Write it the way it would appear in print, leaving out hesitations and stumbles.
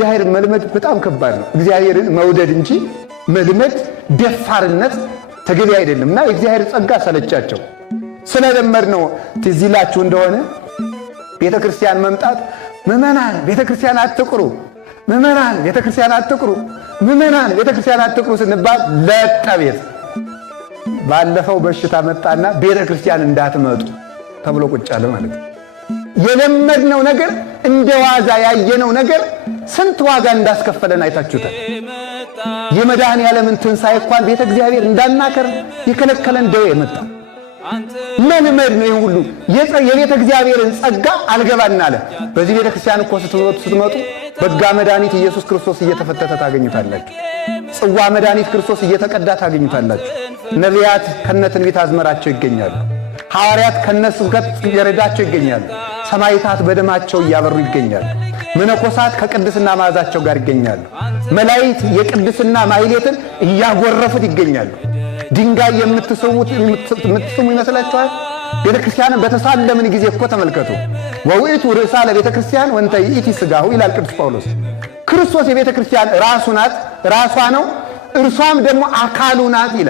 እግዚአብሔር መልመድ በጣም ከባድ ነው። እግዚአብሔርን መውደድ እንጂ መልመድ ደፋርነት ተገቢ አይደለምና የእግዚአብሔር ጸጋ ሰለቻቸው። ስለለመድ ነው። ትዝ ይላችሁ እንደሆነ ቤተክርስቲያን መምጣት ምእመናን ቤተክርስቲያን አትቅሩ፣ ምእመናን ቤተክርስቲያን አትቅሩ፣ ምእመናን ቤተክርስቲያን አትቅሩ ስንባል ለጠቤት ባለፈው በሽታ መጣና ቤተክርስቲያን እንዳትመጡ ተብሎ ቁጭ አለ ማለት ነው። የለመድነው ነገር እንደ ዋዛ ያየነው ነገር ስንት ዋጋ እንዳስከፈለን አይታችሁታል። የመድኃኔዓለምን ትንሣኤ እንኳን ቤተ እግዚአብሔር እንዳናከር የከለከለን ደዌ የመጣ መልመድ ነው። ይሁን ሁሉ የቤተ እግዚአብሔርን ጸጋ አልገባና አለ። በዚህ ቤተ ክርስቲያን እኮ ስትመጡ በጋ መድኃኒት ኢየሱስ ክርስቶስ እየተፈተተ ታገኙታላችሁ። ጽዋ መድኃኒት ክርስቶስ እየተቀዳ ታገኙታላችሁ። ነቢያት ከነትንቢት አዝመራቸው ይገኛሉ። ሐዋርያት ከነስብከት ገረዳቸው ይገኛሉ። ሰማዕታት በደማቸው እያበሩ ይገኛሉ። መነኮሳት ከቅድስና መዓዛቸው ጋር ይገኛሉ። መላእክት የቅድስና ማሕሌትን እያጎረፉት ይገኛሉ። ድንጋይ የምትስሙ ይመስላችኋል? ቤተክርስቲያንን በተሳለምን ጊዜ እኮ ተመልከቱ። ወውእቱ ርእሳ ለቤተክርስቲያን ወንተ ይእቲ ሥጋሁ ይላል ቅዱስ ጳውሎስ። ክርስቶስ የቤተክርስቲያን ራሱ ናት፣ ራሷ ነው፣ እርሷም ደግሞ አካሉ ናት ይላል።